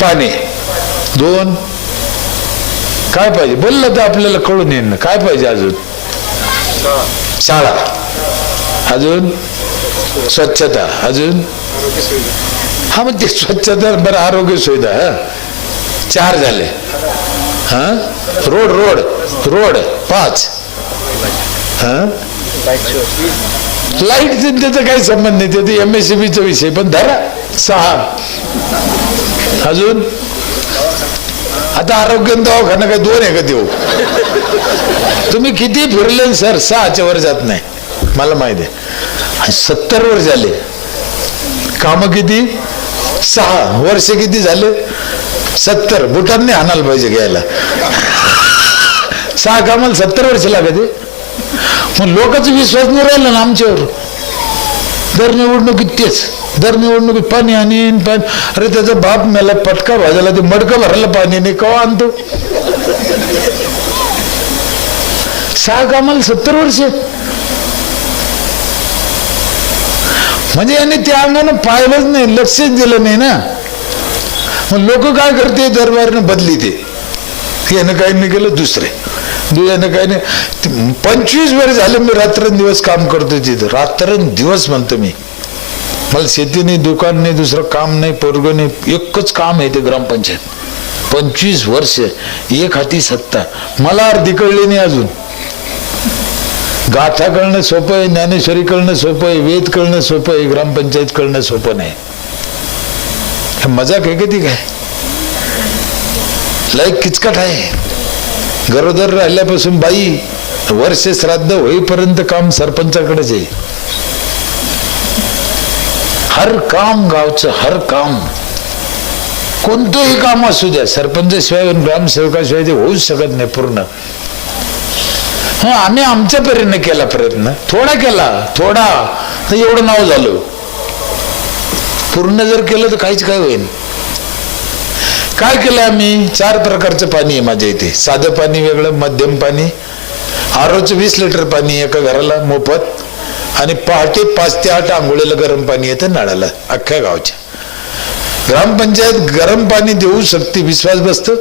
पाणी, 2 काय पाहिजे बोललं तर आपल्याला कळून येईल ना. काय पाहिजे अजून? शाळा, अजून स्वच्छता, अजून हा मग ते स्वच्छता बरं, आरोग्य सुविधा. 4 झाले. हा रोड रोड रोड 5. हा लाईट त्याचा काही संबंध नाही, ते MSCBचा विषय, पण धरा 6. अजून आता आरोग्य दवाखाना काय 2 आहे का देऊ? तुम्ही किती फिरले सर, 6च्या वर जात नाही, मला माहिती आहे. 70 वर्ष झाले, काम किती? 6 वर्ष किती झाले? 70. बुटांनी आणायला पाहिजे घ्यायला. 6 कामाला 70 वर्ष लागते. मग लोकांचा विश्वास नाही राहिला ना आमच्यावर. दर निवडणुकीत तेच, दर निवडणुकीत पाणी आणि पाणी. अरे त्याचा बाप मेला, पटका भाजायला ते मडकं भरायला पाणी नाही, केव्हा आणतो? 6 कामाला 70 वर्ष म्हणजे याने त्या अंगानं पाहिलंच नाही, लक्षच दिलं नाही ना. मग लोक काय करते, दरबारनं बदली ते, यानं काही नाही केलं, दुसरे यानं काही नाही. 25 वर्ष झालं मी रात्रंदिवस काम करतो तिथं, रात्रंदिवस म्हणतो मी. मला शेती नाही, दुकान नाही, दुसरं काम नाही, पोरग नाही, एकच काम आहे ते ग्रामपंचायत. 25 वर्ष एक हाती सत्ता. मला अर्धी कळली नाही अजून. गाथा कळणं सोपं आहे, ज्ञानेश्वरी कळणं सोपं आहे, वेद कळणं सोपं आहे, ग्रामपंचायत कळणं सोपं नाही. मजाक आहे का ती? काय लय किचकट आहे. गरोदर राहिल्यापासून बाई वर्ष श्राद्ध होईपर्यंत काम सरपंचाकडेच आहे. हर काम गावचं, हर काम, कोणतंही काम असू द्या, सरपंचाशिवाय ग्रामसेवकाशिवाय ते होऊच शकत नाही पूर्ण. आम्ही आमच्या परीने केला प्रयत्न, थोडा केला, थोडा तर एवढं नाव झालं. पूर्ण जर केलं तर काहीच काय होईल. काय केलं आम्ही? 4 प्रकारचं पाणी आहे माझ्या इथे. साधं पाणी वेगळं, मध्यम पाणी, आरोचं 20 लिटर पाणी एका घराला मोफत, आणि पहाटे 5 ते 8 आंघोळीला गरम पाणी येतं नळाला अख्ख्या गावच्या. ग्रामपंचायत गरम पाणी देऊ शकते, विश्वास बसतो.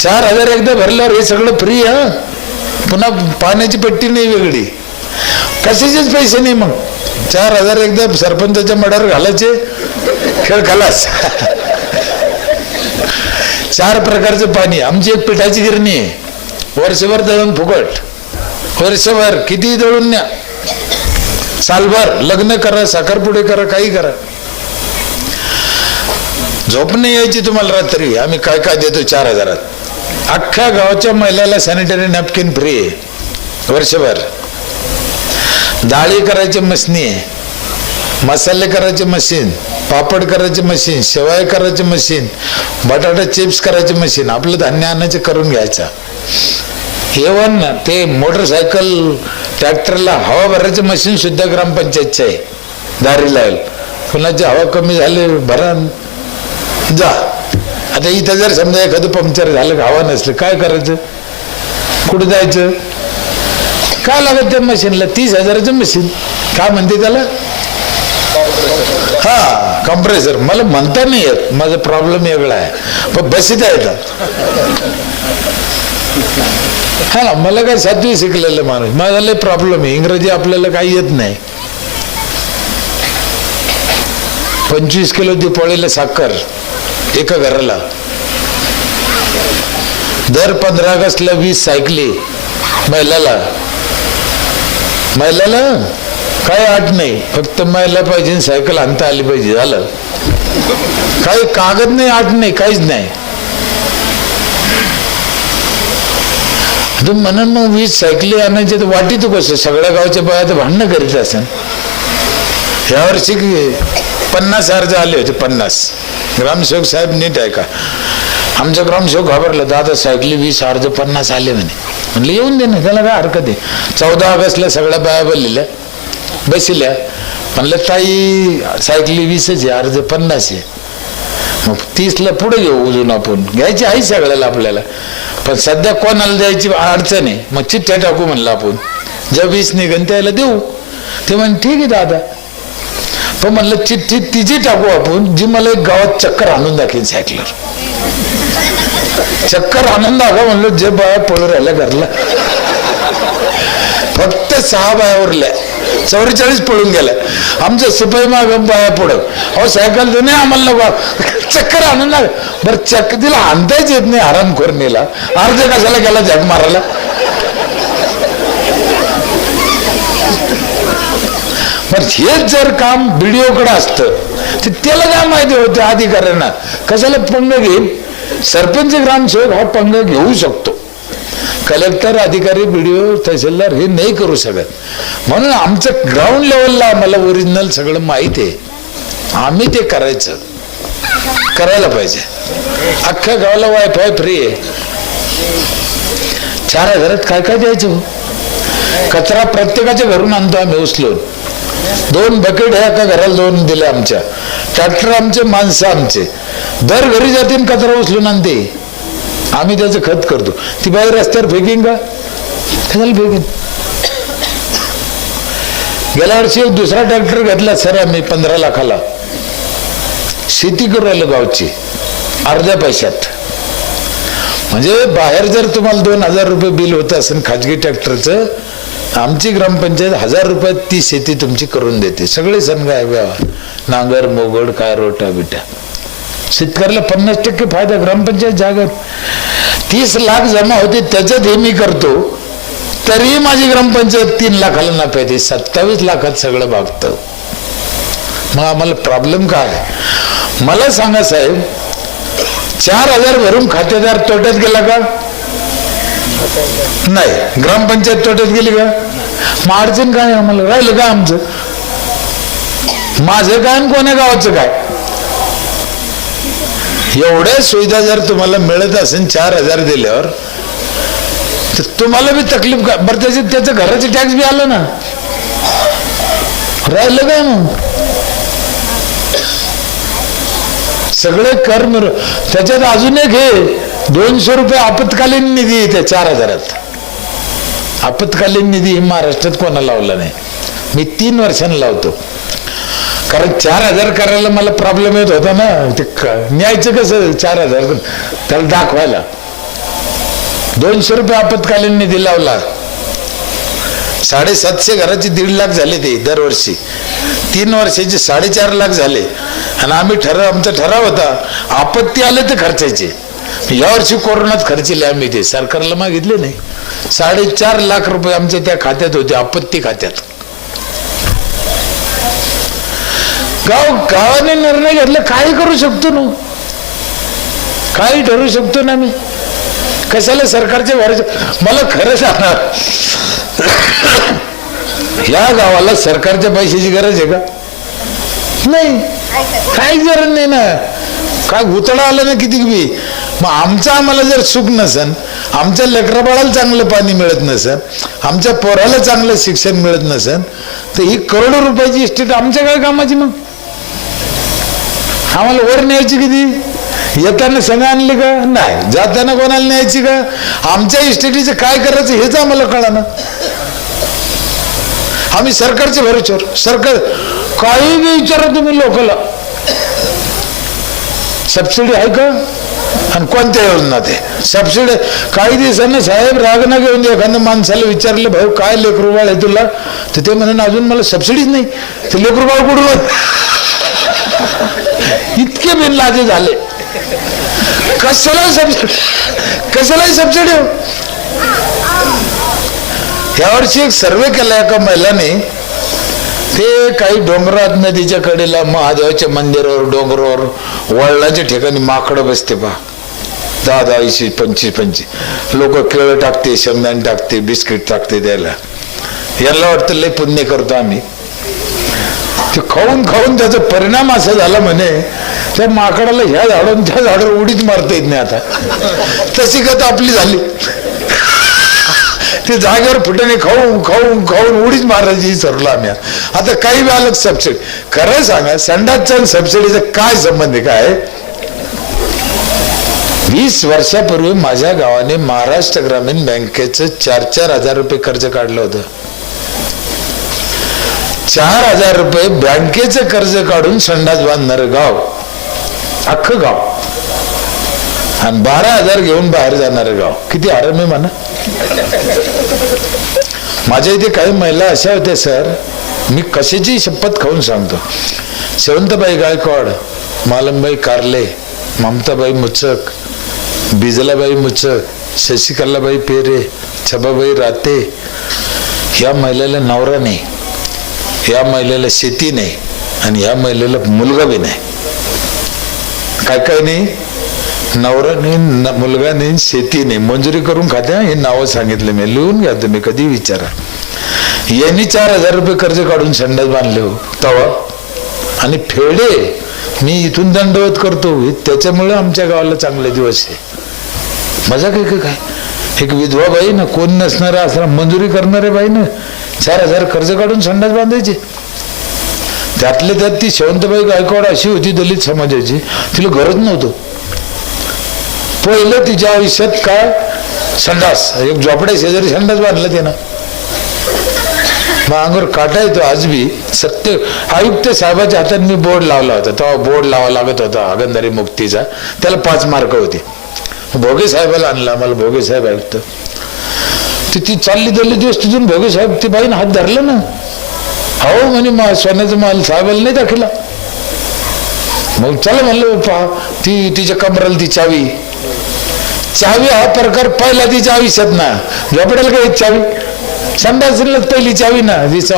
4000 एकदा भरल्यावर हे सगळं फ्री. पुन्हा पाण्याची पट्टी नाही वेगळी, कशाचेच पैसे नाही. मग 4000 एकदा सरपंचाच्या मडावर घालायचे, खेळ खलास. 4 प्रकारचं पाणी. आमची एक पिठाची गिरणी आहे, वर्षभर दळून फुकट, वर्षभर किती दळून न्या, सालभर. लग्न करा, साखरपुडे करा, काही करा. झोप नाही यायची तुम्हाला रात्री. आम्ही काय काय देतो 4000. अख्ख्या गावाच्या महिलाला सॅनिटरी नॅपकिन फ्री आहे वर्षभर. डाळी करायची मशीन आहे, मसाले करायचे मशीन, पापड करायचे मशीन, शेवाय करायचे मशीन, बटाटा चिप्स करायचे मशीन. आपलं धान्य आणायचं करून घ्यायचं. इव्हन ते मोटरसायकल ट्रॅक्टरला हवा भरायचं मशीन सुद्धा ग्रामपंचायतचं आहे. दारी लावेल, कुणाची हवा कमी झाली भरा जा. आता इथं जर समजा एखादं पंक्चर झालं, हवा नसलं, काय करायचं? कुठं जायचं? काय लागत त्या मशीनला? 30,000चं मशीन. काय म्हणते त्याला? हा, कम्प्रेसर. मला म्हणता नाही येत, माझा प्रॉब्लेम वेगळा आहे, पण बसीता येतात. हा, मला काय 7वी शिकलेलं माणूस, माझा लय प्रॉब्लेम आहे. इंग्रजी आपल्याला काही येत नाही. 25 किलो दिपावळीला साखर एका घराला. दर 15 ऑगस्टला 20 सायकली महिलाला. महिलाला काय अट नाही, फक्त महिला पाहिजे, सायकल आणता आली पाहिजे, झालं. काही कागद नाही, अट नाही, काहीच नाही. म्हणून मग 20 सायकली आणायचे तर वाटीत कसं? सगळ्या गावच्या बाया तर भांडणं करीत असेल. यावर्षी 50 अर्ज आले होते. 50. ग्रामसेवक साहेब नीट आहे का? आमचा ग्रामसेवक घाबरला, दादा सायकली 20 अर्ज 50 आले म्हणे. म्हणलं येऊन दे ना, त्याला काय हरकत आहे. 14 ऑगस्टला सगळ्या बाया बोललेल्या बसल्या. म्हणलं ताई सायकली 20 आहे, अर्ज 50 आहे. मग 30ला पुढे घेऊ, अजून आपण घ्यायची आहे सगळ्याला आपल्याला, पण सध्या कोणाला द्यायची अडचण आहे. मग चिठ्ठ्या टाकू म्हणलं आपण, ज्या 20 निघन त्याला देऊ. ते म्हणे ठीक आहे दादा. पण म्हणलं चिठ्ठी तिची टाकू आपण जी मला एक गावात चक्कर आणून दाखवेल सायकलर. चक्कर आणून दाखवा म्हणलं, जे बाया पळू राहिल्या घरला. फक्त 6 बाया उरल्या, 44 पळून गेल्या. आमचं सिपाई माग बाया पुढं, अहो सायकल दे नाही आम्हाला नको, चक्कर आणून दाख. बरं चक्कर तिला आणताच येत नाही हरामखोरणीला, अर्ध कशाला गेला जग मारायला. हेच जर काम बीडीओकडे असतं तर त्याला काय माहिती होतं अधिकाऱ्यांना, कशाला पंग घेईल. सरपंच ग्रामसेवक हा पंग घेऊ शकतो, कलेक्टर अधिकारी बीडीओ तहसीलदार हे नाही करू शकत. म्हणून आमचं ग्राउंड लेवलला आम्हाला ओरिजिनल सगळं माहिती आहे, आम्ही ते करायला पाहिजे. अख्ख्या गावाला वायफाय फ्री आहे. 4000 काय काय द्यायचं. कचरा प्रत्येकाच्या घरून आणतो आम्ही उचलून. 2 बकेट ह्या एका घराला 2 दिले. आमच्या ट्रॅक्टर आमचे, माणसं आमचे, दर घरी जातील कचरा उचलून आणते. आम्ही त्याचं खत करतो. ती बाई रस्त्यावर फेकीन का, कशाला फेकीन. गेल्या वर्षी एक दुसरा ट्रॅक्टर घेतला सर आम्ही 15 लाखाला. शेती करू राहिलो गावची अर्ध्या पैशात. म्हणजे बाहेर जर तुम्हाला 2000 रुपये बिल होत असेल खाजगी ट्रॅक्टरचं, आमची ग्रामपंचायत 1000 रुपयात ती शेती तुमची करून देते. सगळे सण काय व्यवहार, नांगर मोगड काय रोटा बिटा. शेतकऱ्याला 50% फायदा. ग्रामपंचायत जागर 30 लाख जमा होते त्याच्यात हे मी करतो, तरी माझी ग्रामपंचायत 3 लाखाला नफा येते. 27 लाखात सगळं भागतं. मग आम्हाला प्रॉब्लेम काय. मला सांगा साहेब, 4000 भरून खातेदार तोट्यात गेला का नाही, ग्रामपंचायत तोट्यात गेली का. मग अडचण काय आम्हाला, राहिलं का आमचं. माझं काय आणि कोण्या गावाचं काय. एवढ्या सुविधा जर तुम्हाला मिळत असेल 4000 दिल्यावर, तर तुम्हाला बी तकलीफ का. बरं त्याचं घराचे टॅक्स बी आलं ना, राहिलं काय. मग सगळे कर मिळव. त्याच्यात अजून एक हे 200 रुपये आपत्कालीन निधी त्या 4000. आपत्कालीन निधी महाराष्ट्रात कोणा लावला नाही. मी 3 वर्षांनी लावतो, कारण 4000 करायला मला प्रॉब्लेम येत होता ना. ते न्यायचं कसं 4000 त्याला दाखवायला. 200 रुपये आपत्कालीन निधी लावला. 750 घराची 1.5 लाख झाले ते दरवर्षी. 3 वर्षाचे 4.5 लाख झाले. आणि आम्ही आमचा ठराव होता, आपत्ती आले तर खर्चायचे. यावर्षी कोरोनात खर्चले आम्ही, ते सरकारला मागितले नाही. 4.5 लाख रुपये आमच्या त्या खात्यात होते, आपत्ती खात्यात. गावाने निर्णय घेतला, काही करू शकतो ना, काही ठरवू शकतो ना मी. कशाला सरकारच्या भरोसा. मला खरं सांगा, या गावाला सरकारच्या पैशाची गरज आहे का. नाही, काही गरज नाही ना. काय उतळा आलं ना किती बी. मग आम्हाला जर सुख नसन, आमच्या लेकराबाळाला चांगलं पाणी मिळत नसन, आमच्या पोराला चांगलं शिक्षण मिळत नसन, तर ही करोडो रुपयाची इस्टेट आमच्या काय कामाची. मग आम्हाला वर न्यायची किती. येताना संघ आणली का नाही, जाताना कोणाला न्यायची का. आमच्या इस्टेटीचं काय करायचं हेच आम्हाला कळाना. आम्ही सरकारच्या भरोश्यावर. सरकार काही बी विचारा तुम्ही लोकांना, सबसिडी आहे का आणि कोणत्या योजना. ते सबसिडी काही दिवसांना साहेब राग ना घेऊन एखाद्या माणसाला विचारलं, भाऊ काय लेकरू बाळ आहे तुला, तर ते म्हणून अजून मला सबसिडीच नाही. ते लेकरू बाळ कुठून. इतके बिनलाजे झाले. कशाला सबसिडी हो. यावर्षी एक सर्वे केला एका महिलाने. ते काही डोंगरात नदीच्या कडेला महादेवाच्या मंदिरावर डोंगरावर वळणाच्या ठिकाणी माकडं बसते पहा. 10, 20, 25 लोक केळं टाकते, शेंगदाणे टाकते, बिस्किट टाकते द्यायला. यांना वाटतं लय पुण्य करतो आम्ही. ते खाऊन खाऊन त्याचा परिणाम असा झाला म्हणे, त्या माकडाला ह्या झाडावर त्या झाडावर उडीच मारता येत नाही आता. तशी गत आपली झाली. ते जागेवर फुटाने खाऊन खाऊन खाऊन उडीच मारायची ठरवलं आम्ही. आता काही वेळाला सबसिडी. खरं सांगा, संडासचा सबसिडीचा काय संबंध आहे. काय 20 वर्षापूर्वी माझ्या गावाने महाराष्ट्र ग्रामीण बँकेचं 4,000 रुपये कर्ज काढलं होतं. 4,000 रुपये बँकेचं कर्ज काढून संडास बांधणार गाव, अख्खं गाव, आणि 12,000 घेऊन बाहेर जाणार गाव. किती आराम आहे म्हणा. माझ्या इथे काही महिला अशा होत्या सर, मी कशाची शपथ खाऊन सांगतो. शेवंतबाई गायकवाड, मालमबाई कारले, ममताबाई मुचक, बिजलाबाई मुचक, शशिकलाबाई पेरे, छबाबाई राते, ह्या महिलेला नवरा नाही, ह्या महिलेला शेती नाही, आणि ह्या महिलेला मुलगा बी नाही. काय काय नाही, नवरा नाही, मुलगा नाही, शेती नाही, मंजुरी करून खात्या. हे नावं सांगितले मी, लिहून घ्या तुम्ही, कधी विचारा. यांनी 4,000 रुपये कर्ज काढून संडास बांधले हो तवा, आणि फेडे मी इथून दंडवत करतो. त्याच्यामुळे आमच्या गावाला चांगले दिवस आहे. मजा काय काय, एक विधवा बाई ना, कोण नसणारा असणार, मंजुरी करणारे बाई ना, 4,000 कर्ज काढून संडास बांधायचे. त्यातले त्यात ती शेवंतबाई गायकवाड अशी होती दलित समाजाची, तिला गरज नव्हतं. पहिलं तिच्या आयुष्यात काय, संडास. एक झोपड्या शेजारी संडास बांधला त्यानं. मग अंगावर काटा येतो आज बी. सत्य आयुक्त साहेबाच्या हातात मी बोर्ड लावला होता, तेव्हा बोर्ड लावा लागत होता आगंधारी मुक्तीचा, त्याला 5 मार्क होते. भोगे साहेबाला आणला, मला भोगे साहेब आयुक्त. ती चालली दलित दिवस तिथून भोगे साहेब ती बाईनं हात धरला ना, हो म्हणे सोन्याचा माल साहेबाला नाही दाखला. मग चला म्हणलं पहा, ती तिच्या कमराला ती चावी हा प्रकार पहिला तिच्या आयुष्यात ना. झोपड्याला काय चावी, संडासला पहिली चावी ना तिचा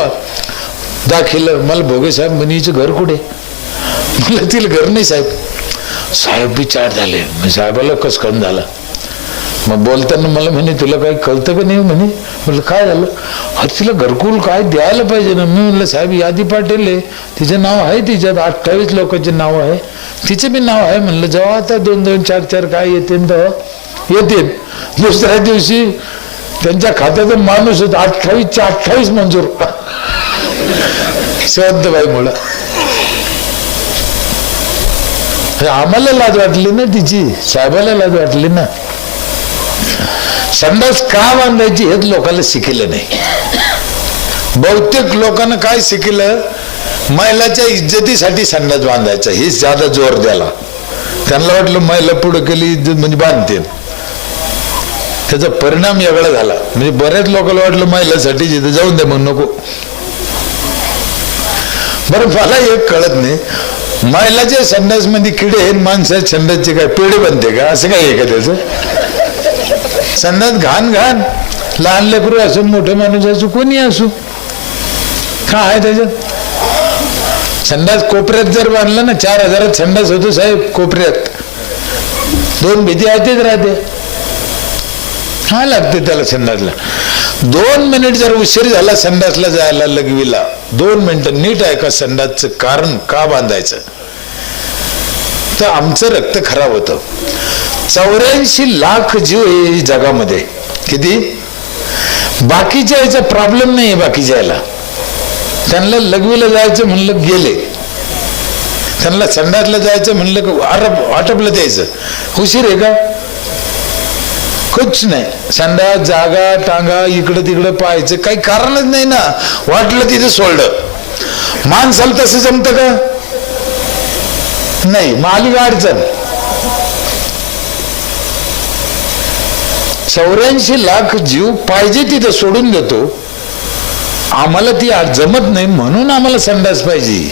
दाखिलं. मला भोगे साहेब म्हणे हिचं घर कुठे, म्हणलं तिला घर नाही साहेब. साहेब विचार झाले, साहेबाला कसकन झाला. मग बोलताना मला म्हणे तुला काही कळतं का नाही म्हणे. म्हटलं काय झालं, अरे तिला घरकुल काय द्यायला पाहिजे ना. मी म्हणलं साहेब यादी पाटील आहे, तिचं नाव आहे, तिच्यात 28 लोकांचे नाव आहे, तिचं बी नाव आहे. म्हणलं जेव्हा आता 2-2, 4-4 काय येते तेव्हा येते. दुसऱ्या दिवशी त्यांच्या खात्याचा माणूस होता, 28च्या 28 मंजूर शेवंतबाईमुळं. आम्हाला लाज वाटली ना तिची, साहेबाला लाज वाटली ना. संडास का बांधायची हेच लोकांना शिकलं नाही. बहुतेक लोकांना काय शिकलं, महिलाच्या इज्जतीसाठी संडास बांधायचा हे ज्यादा जोर द्याला. त्यांना वाटलं महिला पुढे केली इज्जत म्हणजे बांधते. त्याचा परिणाम वेगळा झाला. म्हणजे बऱ्याच लोकांना वाटलं महिलासाठी जिथे जाऊन द्या म्हणून नको. बरं मला एक कळत नाही, महिलाच्या संडास मध्ये किडे आहेत, माणसाच्या संडासचे काय पेढे बनते का, असं काय आहे का त्याचं. संडास घाण घाण, लहान लेकरू असो, मोठे माणूस असो, कोणी असो, काय आहे त्याच्यात. संडास कोपऱ्यात जर बांधला ना, 4,000 संडास होतो साहेब कोपऱ्यात, 2 भीती आहेतच राहते. हा लागते त्याला संडासला. 2 मिनिट जर उशीर झाला संडासला जायला लघवीला, 2 मिनिटं नीट आहे का संडासचं कारण का बांधायचं, तर आमचं रक्त खराब होतं. 84 लाख जीव आहे जगामध्ये. किती, बाकीच्या याचा प्रॉब्लेम नाही आहे. बाकीच्या याला त्यांना लघवीला जायचं म्हणलं गेले, त्यांना संडासला जायचं म्हणलं आटपलं द्यायचं. उशीर आहे का, कुछ नाही. संडास जागा टांगा इकडं तिकडं पाहायचं काही कारणच नाही ना. वाटलं तिथं सोडलं. माणसाला तसं जमतं का नाही, मालिका अडचण. 84 लाख जीव पाहिजे तिथं सोडून देतो. आम्हाला ती जमत नाही म्हणून आम्हाला संडास पाहिजे.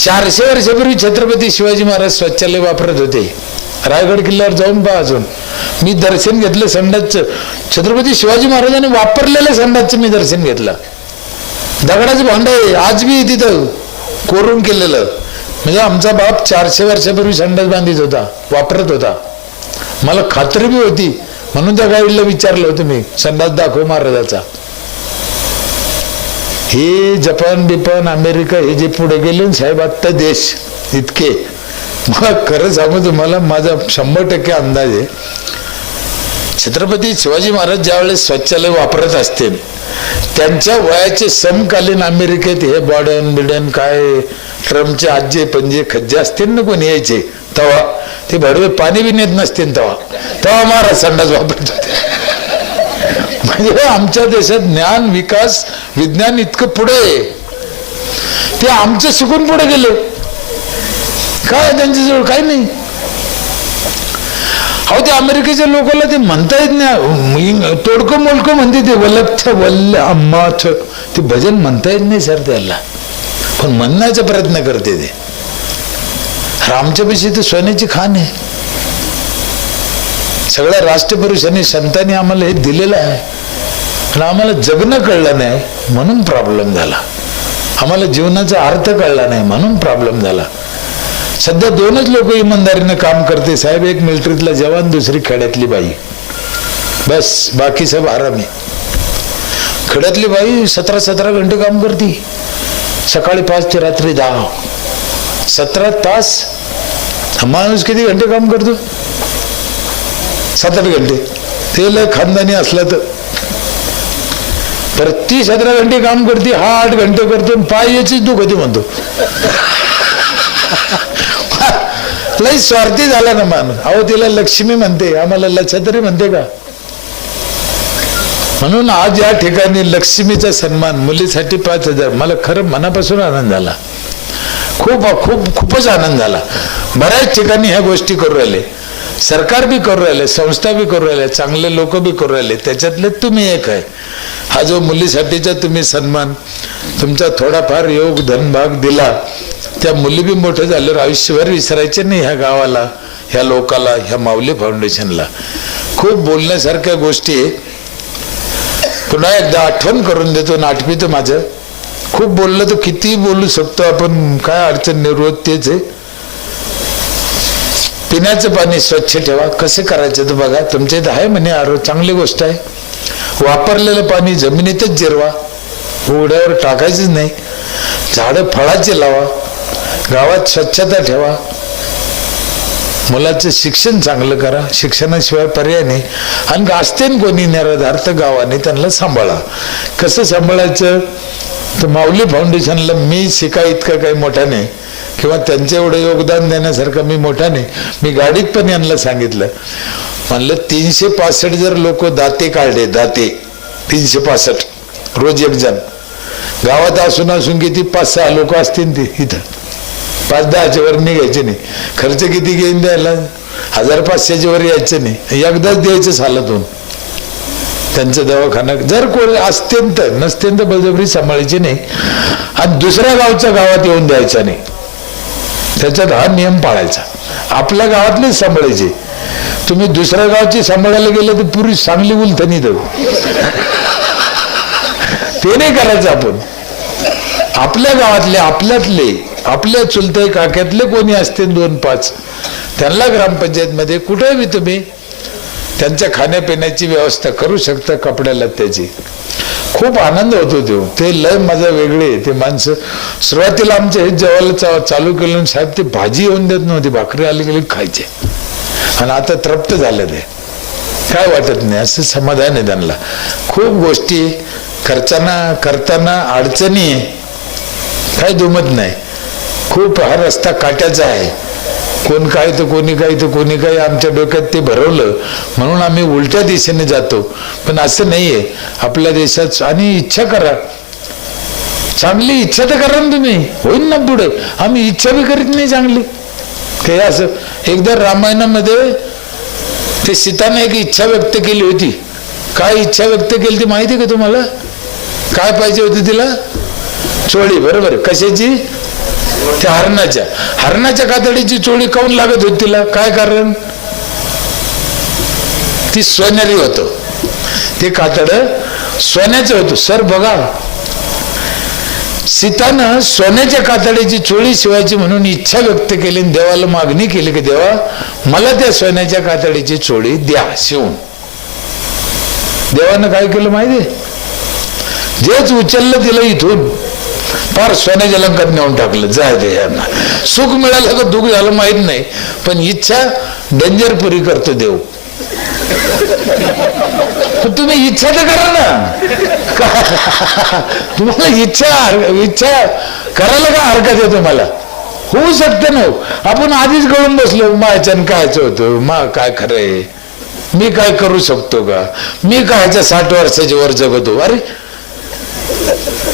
400 वर्षापूर्वी छत्रपती शिवाजी महाराज शौचालय वापरत होते. रायगड किल्ल्यावर जाऊन पहा. अजून मी दर्शन घेतलं संडासचं. छत्रपती शिवाजी महाराजांनी वापरलेलं संडासचं मी दर्शन घेतलं. दगडाचं भांड आहे आज बी तिथं कोरून केलेलं. म्हणजे आमचा बाप 400 वर्षापूर्वी संडास बांधित होता, वापरत होता. मला खात्री बी होती म्हणून त्या गाईडला विचारलं होतं मी, संडास दाखव महाराजाचा. हे जपान बिपान अमेरिका हे जे पुढे गेले साहेब आत्ता देश इतके, मला खरं सांगू तुम्हाला माझा 100% अंदाज आहे. छत्रपती शिवाजी महाराज ज्यावेळेस शौचालय वापरत असतील त्यांच्या वयाचे समकालीन अमेरिकेत हे बॉडन बिडन काय ट्रम्पचे आजे पंजे खज्जे असतील ना कोणी यायचे तेव्हा, ते भडवे पाणी बी नेत नसतील तेव्हा महाराज संडास वापरत होते. म्हणजे आमच्या देशात ज्ञान विकास विज्ञान इतकं पुढे आहे, ते आमचं शिकून पुढे गेले. काय त्यांच्याजवळ काही नाही. अहो ते अमेरिकेच्या लोकांना ते म्हणता येत नाही, तोडकं मोडकं म्हणते ते वल्लथ वल्ल अम्माथ, ते भजन म्हणता येत नाही सर त्याला, पण म्हणण्याचा प्रयत्न करते ते. आमच्यापेक्षा ते सोन्याची खाण आहे. सगळ्या राष्ट्रपुरुषांनी संतांनी आम्हाला हे दिलेलं आहे, पण आम्हाला जगणं कळलं नाही म्हणून प्रॉब्लेम झाला. आम्हाला जीवनाचा अर्थ कळला नाही म्हणून प्रॉब्लेम झाला. सध्या दोनच लोक इमानदारीनं काम करते साहेब, एक मिलिटरीतला जवान, दुसरी खेड्यातली बाई, बस. बाकी सब आरामी. खेड्यातली बाई 17-17 घंटे काम करते, सकाळी 5 ते रात्री 10, 17 तास. माणूस किती घंटे काम करतो? 7-8 घंटे. ते लय खानदानी असलं तर परत ती 17 घंटे काम करते, हा 8 घंटे करतो, पाय याचीच दुखते म्हणतो. लय स्वार्थी झाला ना माणूस. अहो तिला लक्ष्मी म्हणते, आम्हाला लछतरी म्हणते का? म्हणून आज या ठिकाणी लक्ष्मीचा सन्मान, मुलीसाठी 5,000. मला खरं मनापासून आनंद झाला, खूपच आनंद झाला. बऱ्याच ठिकाणी ह्या गोष्टी करू राहिले, सरकार बी करू राहिले, संस्था बी करू राहिले, चांगले लोक बी करू राहिले, त्याच्यातले तुम्ही एक आहे. हा जो मुलीसाठीचा तुम्ही सन्मान, तुमचा थोडाफार योग धनभाग दिला, त्या मुली बी मोठं झाल्यावर आयुष्यभर विसरायचे नाही ह्या गावाला, ह्या लोकाला, ह्या माऊली फाउंडेशनला. खूप बोलण्यासारख्या गोष्टी आहे. पुन्हा एकदा आठवण करून देतो, नाटपीतं माझं. खूप बोललं तर किती बोलू शकतो आपण, काय अडचण नाही, रोज तेच आहे. पिण्याचं पाणी स्वच्छ ठेवा. कसे करायचं तर बघा, तुमच्या इथं आहे म्हणे आरो, चांगली गोष्ट आहे. वापरलेलं पाणी जमिनीतच जिरवा, उघड्यावर टाकायचंच नाही. झाडं फळाचे लावा, गावात स्वच्छता ठेवा, मुलाचं शिक्षण चांगलं करा, शिक्षणाशिवाय पर्याय नाही. आणि असते कोणी निराधार तर गावाने त्यांना सांभाळा. कसं सांभाळायचं तर माऊली फाउंडेशनला मी शिका इतकं काही मोठा नाही, किंवा त्यांचं एवढं योगदान देण्यासारखं मी मोठा नाही. मी गाडीत पण यांना सांगितलं, म्हणलं 365 जर लोक दाते काढले, दाते 365 रोज एक जण, गावात असून किती 5-6 लोक असतील ते इथं, 5-10च्या वर निघायचे नाही. खर्च किती घेऊन द्यायला, 1,000-500च्या वर यायचं नाही, एकदाच द्यायचं सालातून. त्यांचं दवाखाना जर कोणी असत्यंत नसत्यंत बळजबरी सांभाळायची नाही, आणि दुसऱ्या गावच्या गावात येऊन द्यायचा नाही. त्याच्यात हा नियम पाळायचा. आपल्या गावातलेच सांभाळायचे. तुम्ही दुसऱ्या गावची सांभाळायला गेले तर पुरी चांगली उलथणी देऊ, ते नाही करायचं आपण. आपल्या गावातले, आपल्यातले, आपल्या चुलते काक्यातले कोणी असते 2-5, त्यांना ग्रामपंचायतमध्ये कुठेही तुम्ही त्यांच्या खाण्यापिण्याची व्यवस्था करू शकता, कपड्याला त्याची. खूप आनंद होतो तो. ते लय मजा वेगळी. ते माणसं सुरुवातीला आमच्या हे जेवायला चालू केलं, साहेब ते भाजी येऊन देत नव्हती, भाकरी आली गेली खायचे, आणि आता तृप्त झालं, ते काय वाटत नाही, असं समाधान आहे त्यांना. खूप गोष्टी करताना अडचणी काय दुमत नाही. खूप हा रस्ता काट्याचा आहे. कोण काय तर कोणी काय तर कोणी काय, आमच्या डोक्यात ते भरवलं म्हणून आम्ही उलट्या दिशेने जातो. पण असं नाहीये आपल्या देशात. आणि इच्छा करा, चांगली इच्छा तर करा ना तुम्ही, होईल ना पुढे. आम्ही इच्छा बी करीत नाही चांगली. ते असं एकदा रामायणामध्ये ते सीताने एक इच्छा व्यक्त केली होती. काय इच्छा व्यक्त केली ती माहिती का तुम्हाला? काय पाहिजे होती तिला? चोळी. बरोबर. कशाची? त्या हरणाच्या कातडीची चोळी काऊन लागत होती तिला? काय कारण? ती सोनेरी होतं, ते कातड सोन्याचं होतं. सर बघा, सीतानं सोन्याच्या कातडीची चोळी शिवायची म्हणून इच्छा व्यक्त केली, देवाला मागणी केली की देवा मला त्या सोन्याच्या कातडीची चोळी द्या शिवून. देवानं काय केलं माहिती? जेच उचललं तिला इथून फार सोन्याच्या लंकात नेऊन टाकलं. जाय दे यांना. सुख मिळालं का दुःख झालं माहित नाही, पण इच्छा डेंजर पुरी करतो देव. तुम्ही इच्छा तर करा ना. तुम्हाला इच्छा करायला का हरकत आहे? तुम्हाला होऊ शकते ना. आपण आधीच गळून बसलो, मायच्यान कायचं होतं, मा काय खरंय, मी काय करू शकतो का, मी काय ह्याच्या 60 वर्षाच्या वर जगतो. अरे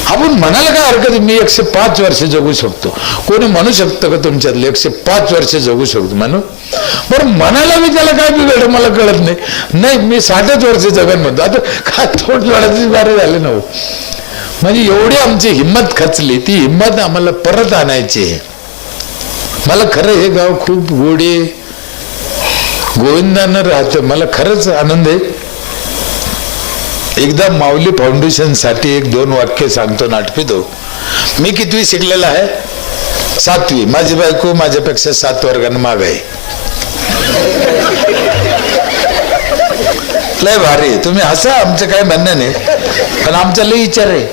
आपण म्हणायला काय हरकत आहे, मी 105 वर्ष जगू शकतो. कोणी म्हणू शकतं का तुमच्यातले 105 वर्ष जगू शकतो म्हणू? बरं म्हणायला मी त्याला काय बिघडलं मला कळत नाही. नाही मी 60 वर्ष जगन म्हणतो. आता काय थोड लढायची बारे झाले ना. म्हणजे एवढी आमची हिंमत खचली, ती हिंमत आम्हाला परत आणायची. मला खरं हे गाव खूप गोडे गोविंदानं राहतं. मला खरंच आनंद आहे. एकदा माऊली फाउंडेशन साठी 1-2 वाक्य सांगतो, नाटपितो. मी कितवी शिकलेला आहे? 7वी. माझी बायको माझ्यापेक्षा 7 वर्गांना माग आहे. लय भारी. तुम्ही हसा, आमचं काही म्हणणं नाही, पण आमचा लय विचार आहे.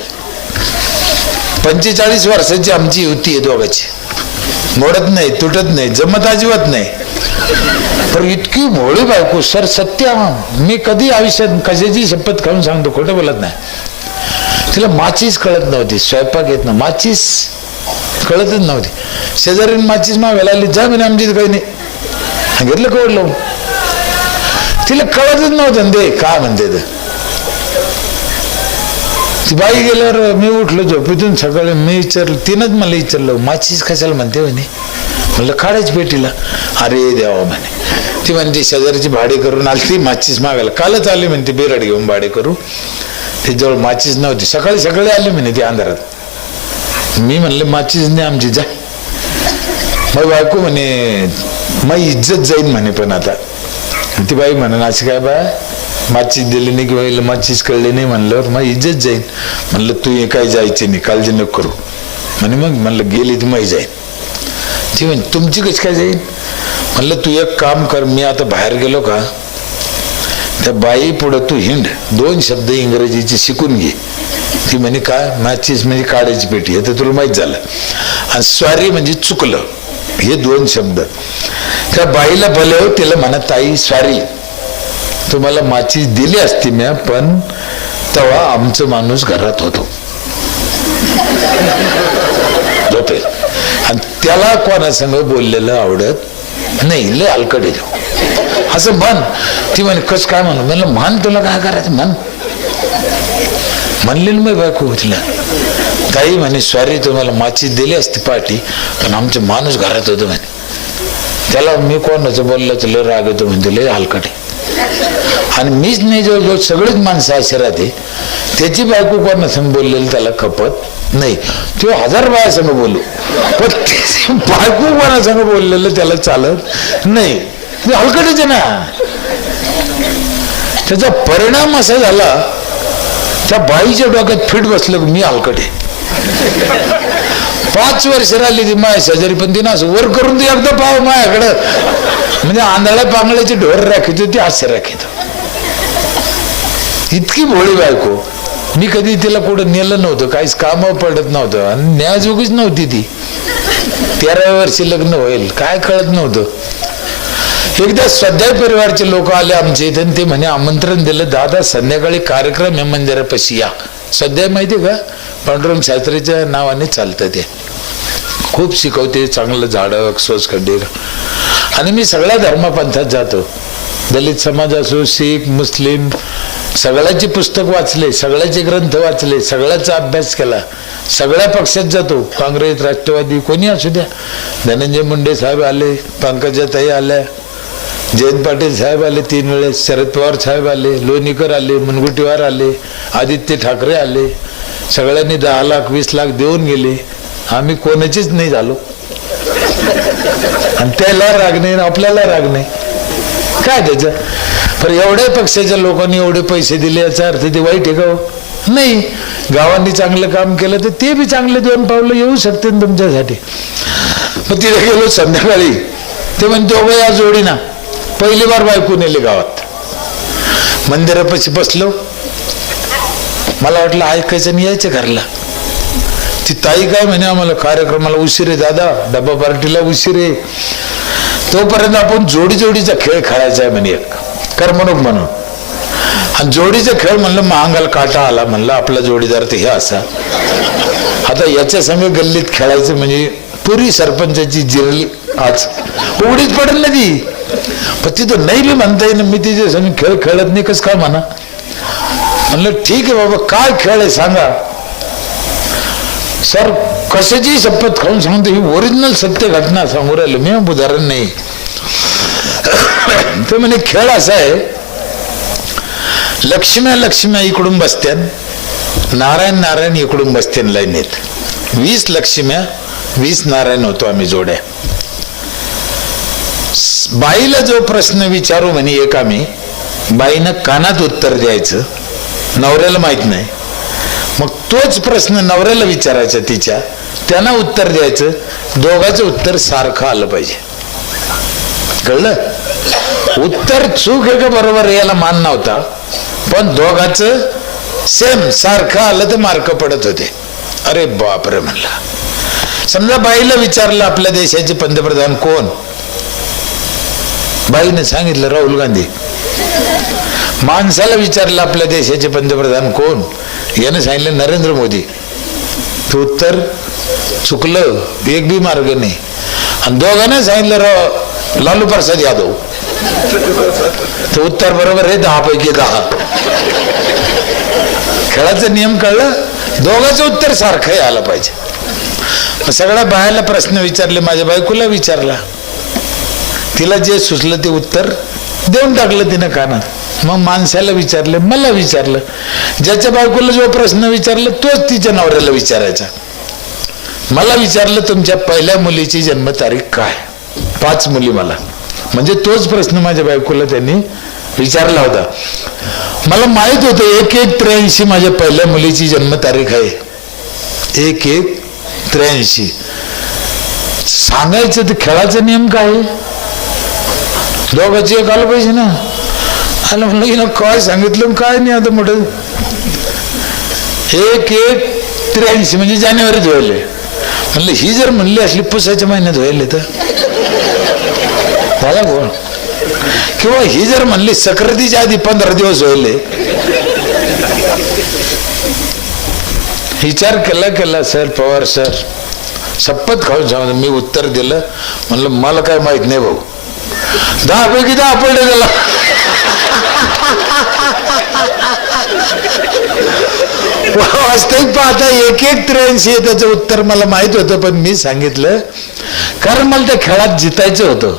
45 वर्षाची आमची युती आहे दोघांची. मोडत नाही, तुटत नाही, जमत अजिबात नाही. पण इतकी भोळी बायको सर, सत्य. मी कधी आयुष्यात कशाची शपथ खाऊन सांगतो, खोटं बोलत नाही. तिला माचीस कळत नव्हती, स्वयंपाक येत ना, माचीस कळतच नव्हती. शेजारीन माचीस मागायला आली, जा म्हणे आमची काही नाही. घेतलं कवड लावून. तिला कळतच नव्हतं दे काय म्हणते. ती बाई गेल्यावर मी उठलो झोपेतून सकाळी. मी विचारलं, तिनंच मला विचारलं, माचीस कशाला म्हणते म्हणे. म्हणलं काढायची पेटीला. अरे देवा म्हणे. ती म्हणते शेजारीची भाडे करून आली ती माचीस मागायला. कालच आली म्हणते बिराड घेऊन भाडे करू. तिच्याजवळ माचीस नव्हती. सकाळी सकाळी आली म्हणे ती अंधारात. मी म्हणले माचीस नाही आमची, जा. मग बायको म्हणे माझी इज्जत जाईन म्हणे. पण आता ती बाई म्हणे अशी काय बाय, माचीस दिली नाही किंवा माचीस कळली नाही म्हणल्यावर माझी इज्जत जाईन. म्हणलं तू हे काय जायचे नाही, काळजी नको करू म्हणे. मग म्हणलं गेली ती माही जाईन. ती म्हणे तुमची कशी काय जाईन. म्हणलं तू एक काम कर, मी आता बाहेर गेलो का त्या बाई पुढं तू हिंड, 2 शब्द इंग्रजीचे शिकून घे. ती म्हणे काय. मॅचीस म्हणजे काढायची पेटी, हे तर तुला माहीत झालं. आणि सॉरी म्हणजे चुकलं, हे 2 शब्द. त्या बाईला भले हो, तिला म्हणा ताई सॉरी, तुम्हाला माचीस दिली असती म्या, पण तेव्हा आमचं माणूस घरात होतो झोपेल, आणि त्याला कोणासंग बोललेलं आवडत नाही, लय हलकट आहे असं म्हण. ती म्हणे कस काय म्हणू. म्हणलं म्हण, तुला काय करायचं म्हण. म्हणली ना बायको तिला, ताई म्हणे सॉरी, तुम्हाला माचीस दिली असती पाठी, पण आमचं माणूस घरात होतो म्हणे. त्याला मी कोणाचं बोललं तर लय राग येतो म्हणते, लय हलकट आहे. आणि मीच नाही, जवळजवळ सगळीच माणसं असे राहते. त्याची बायको कोणासंग बोललेली त्याला खपत नाही. तो 1000 बायासंग बोलू, पण बायको कोणासंग बोललेलं त्याला चालत नाही. हलकटच आहे ना. त्याचा परिणाम असा झाला, त्या बाईच्या डोक्यात फिट बसलं मी हलकट आहे. 5 वर्ष राहिली ती माया शेजारी, पण तिनं असं वर करून ती एकदा पाव मायाकडं, म्हणजे आंधळ्या पांगळ्याची ढोर राखीत होती, हास्य राखीत. इतकी भोळी बायको. मी कधी तिला कुठं नेलं नव्हतं, काहीच काम पडत नव्हतं, आणि न्यायजोगीच नव्हती ती. 13व्या वर्षी लग्न होईल काय कळत नव्हतं. एकदा स्वाध्याय परिवारचे लोक आले आमच्या इथे, ते म्हणे आमंत्रण दिलं, दादा संध्याकाळी कार्यक्रम आहे मंदिरापाशी या. स्वाध्याय माहितीये का, पांडुरंग शास्त्रीच्या नावाने चालतं. ते खूप शिकवते, चांगलं झाडं सोच खड्डे. आणि मी सगळ्या धर्मपंथात जातो, दलित समाज असो, शीख, मुस्लिम, सगळ्याची पुस्तक वाचले, सगळ्याचे ग्रंथ वाचले, सगळ्याचा अभ्यास केला, सगळ्या पक्षात जातो, काँग्रेस, राष्ट्रवादी, कोणी असू द्या. धनंजय मुंडे साहेब आले, पंकजाताई आल्या, जयंत पाटील साहेब आले 3 वेळेस, शरद पवार साहेब आले, लोणीकर आले, मुनगुटीवार आले, आदित्य ठाकरे आले. सगळ्यांनी 10 लाख 20 लाख देऊन गेले. आम्ही कोणाचीच नाही झालो, आणि त्याला राग नाही, आपल्याला राग नाही. काय त्याचं. पण एवढ्या पक्षाच्या लोकांनी एवढे पैसे दिले, याचा अर्थ ते वाईट आहे का नाही. गावांनी चांगलं काम केलं तर ते बी चांगले 2 पावलं येऊ शकते तुमच्यासाठी. मग तिथे गेलो संध्याकाळी, ते म्हणतो या जोडीना पहिली बार बायको नेली गावात. मंदिरापाशी बसलो, मला वाटलं ऐकायचं आणि यायचं घरला. ती ताई काय म्हणे, आम्हाला कार्यक्रमाला उशीर आहे दादा, डबा पार्टीला उशीर आहे, तोपर्यंत आपण जोडी जोडीचा खेळ खेळायचा आहे म्हणे, एक करमणूक म्हणून. आणि जोडीचा खेळ म्हणलं महागाला काटा आला. म्हणलं आपला जोडीदार तर हे असा, आता याच्या संग गल्लीत खेळायचं म्हणजे पुरी सरपंचाची जिरली आज उघडीच पडेल ना ती. पण तिथं नाही बी म्हणता येईल मी तिथे मी खेळ खेळत नाही कसं काय म्हणा. म्हणलं ठीक आहे बाबा काय खेळ आहे सांगा. सर कशाची शपथ खाऊन सांगतो ही ओरिजिनल सत्य घटना समोर आलं मी उदाहरण नाही. ते म्हणे खेळ असा आहे लक्ष्म्या इकडून बसत्यान नारायण इकडून बसत्यान लाईनीत 20 लक्ष्म्या 20 नारायण होतो आम्ही जोड्या. बाईला जो प्रश्न विचारू म्हणे एक आम्ही बाईनं कानात उत्तर द्यायचं नवऱ्याला माहित नाही. मग तोच प्रश्न नवऱ्याला विचारायचा तिच्या त्यांना उत्तर द्यायचं. दोघांचं उत्तर सारखं आलं पाहिजे. कळलं. उत्तर चूक आहे का बरोबर याला मान नव्हता पण दोघांचं सेम सारखं आलं तर मार्क पडत होते. अरे बापरे म्हणला. समजा बाईला विचारलं आपल्या देशाचे पंतप्रधान कोण. बाईने सांगितलं राहुल गांधी. माणसाला विचारलं आपल्या देशाचे पंतप्रधान कोण याने सांगितलं नरेंद्र मोदी. तर उत्तर चुकलं एक बी मार्ग नाही. आणि दोघांना सांगितलं लालू प्रसाद यादव. तर उत्तर बरोबर आहे 10 पैकी 10. खेळाचा नियम कळलं. दोघांचं उत्तर सारखं आलं पाहिजे. सगळ्या बायाला प्रश्न विचारले माझ्या बायकोला विचारला तिला जे सुचलं ते उत्तर देऊन टाकलं तिनं कानात. मग माणसाला विचारलं मला विचारलं ज्याच्या बायकोला जो प्रश्न विचारला तोच तिच्या नवऱ्याला विचारायचा. मला विचारलं तुमच्या पहिल्या मुलीची जन्मतारीख काय. 5 मुली मला म्हणजे तोच प्रश्न माझ्या बायकोला त्यांनी विचारला होता. मला माहित होतं 1183 माझ्या पहिल्या मुलीची जन्मतारीख आहे. 1183 सांगायचं तर खेळाचा नियम काय दोघांची एक आलं पाहिजे ना. आलं म्हणलं काय सांगितलं काय नाही आता मोठं. 1183 म्हणजे जानेवारीत व्हायला. म्हणलं ही जर म्हणली असली पुसाच्या महिन्यात व्हायला तर झाला कोण. किंवा ही जर म्हणली सक्रातीच्या आधी 15 दिवस व्हायले. विचार केला सर पवार सर शपथ खाऊन सांग मी उत्तर दिलं. म्हणलं मला काय माहित नाही भाऊ. 10 पैकी 10 पडले त्याला. वास्तविक पाहता 1183 त्याचं उत्तर मला माहित होतं पण मी सांगितलं कारण मला त्या खेळात जितायचं होतं.